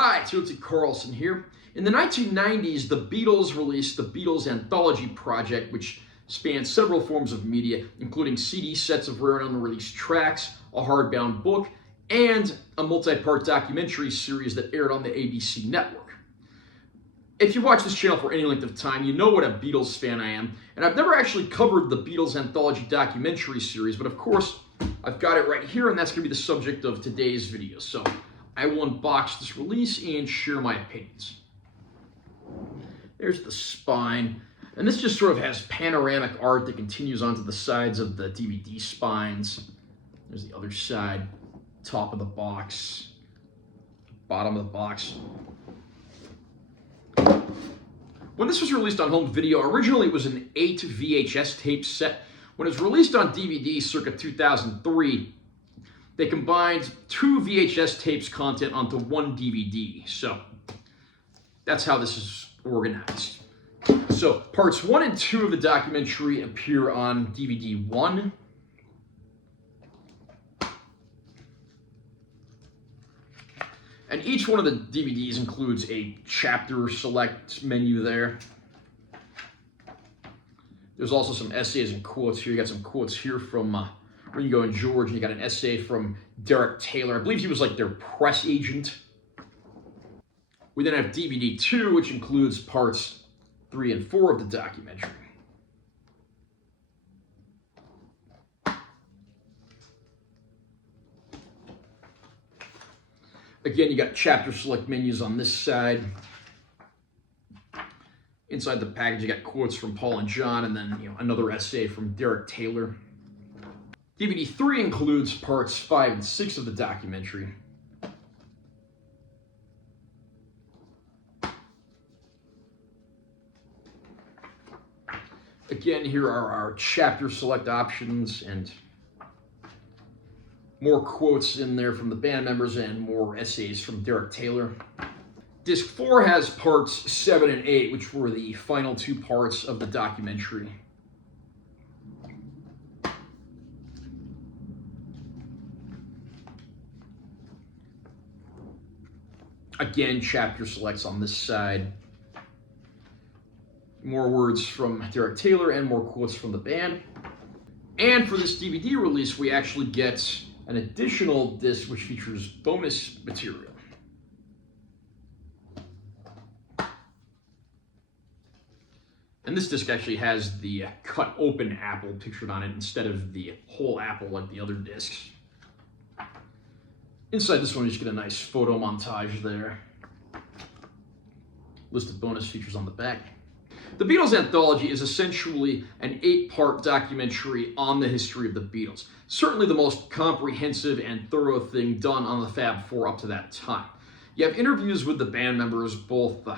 Hi, Timothy Carlson here. In the 1990s, the Beatles released the Beatles Anthology project, which spanned several forms of media, including CD sets of rare and unreleased tracks, a hardbound book, and a multi-part documentary series that aired on the ABC network. If you watch this channel for any length of time, you know what a Beatles fan I am, and I've never actually covered the Beatles Anthology documentary series, but of course, I've got it right here, and that's going to be the subject of today's video. So I will unbox this release and share my opinions. There's the spine, and this just sort of has panoramic art that continues onto the sides of the DVD spines. There's the other side, top of the box, bottom of the box. When this was released on home video, originally it was an 8 VHS tape set. When it was released on DVD circa 2003, they combined 2 VHS tapes content onto 1 DVD. So that's how this is organized. So parts 1 and 2 of the documentary appear on DVD 1. And each one of the DVDs includes a chapter select menu there. There's also some essays and quotes here. You got some quotes here from Ringo and George, and you got an essay from Derek Taylor. I believe he was like their press agent. We then have DVD 2, which includes parts 3 and 4 of the documentary. Again, you got chapter select menus on this side. Inside the package, you got quotes from Paul and John, and then another essay from Derek Taylor. DVD 3 includes parts 5 and 6 of the documentary. Again, here are our chapter select options and more quotes in there from the band members and more essays from Derek Taylor. Disc 4 has parts 7 and 8, which were the final 2 parts of the documentary. Again, chapter selects on this side. More words from Derek Taylor and more quotes from the band. And for this DVD release, we actually get an additional disc which features bonus material. And this disc actually has the cut open apple pictured on it instead of the whole apple like the other discs. Inside this one, you just get a nice photo montage there. List of bonus features on the back. The Beatles Anthology is essentially an 8-part documentary on the history of the Beatles. Certainly the most comprehensive and thorough thing done on the Fab Four up to that time. You have interviews with the band members, both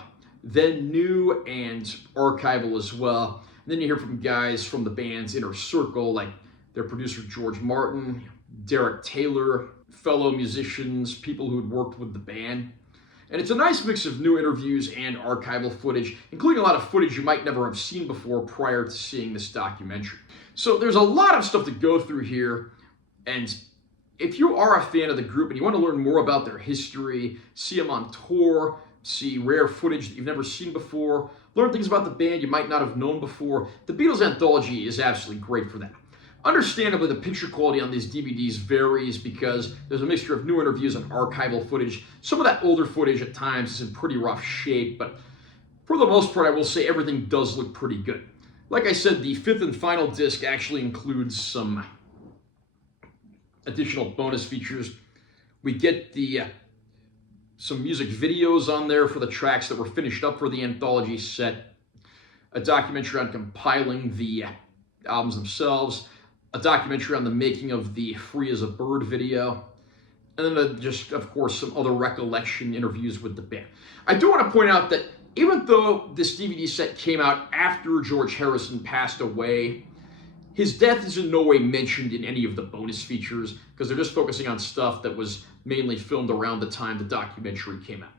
then new and archival as well. And then you hear from guys from the band's inner circle, like their producer George Martin, Derek Taylor, fellow musicians, people who had worked with the band. And it's a nice mix of new interviews and archival footage, including a lot of footage you might never have seen before prior to seeing this documentary. So there's a lot of stuff to go through here, and if you are a fan of the group and you want to learn more about their history, see them on tour, see rare footage that you've never seen before, learn things about the band you might not have known before, the Beatles Anthology is absolutely great for that. Understandably, the picture quality on these DVDs varies because there's a mixture of new interviews and archival footage. Some of that older footage at times is in pretty rough shape, but for the most part, I will say everything does look pretty good. Like I said, the 5th and final disc actually includes some additional bonus features. We get some music videos on there for the tracks that were finished up for the anthology set, a documentary on compiling the albums themselves, a documentary on the making of the Free as a Bird video, and then just, of course, some other recollection interviews with the band. I do want to point out that even though this DVD set came out after George Harrison passed away, his death is in no way mentioned in any of the bonus features because they're just focusing on stuff that was mainly filmed around the time the documentary came out.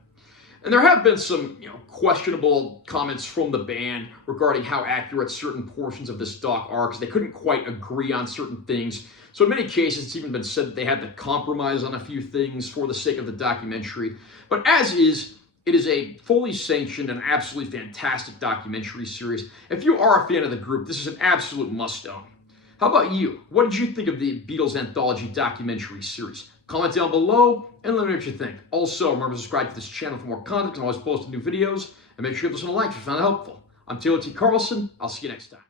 And there have been some, questionable comments from the band regarding how accurate certain portions of this doc are, because they couldn't quite agree on certain things. So in many cases, it's even been said that they had to compromise on a few things for the sake of the documentary. But as is, it is a fully sanctioned and absolutely fantastic documentary series. If you are a fan of the group, this is an absolute must-own. How about you? What did you think of the Beatles Anthology documentary series? Comment down below and let me know what you think. Also, remember to subscribe to this channel for more content. I'm always posting new videos. And make sure you give this one a like if you found it helpful. I'm Taylor T. Carlson. I'll see you next time.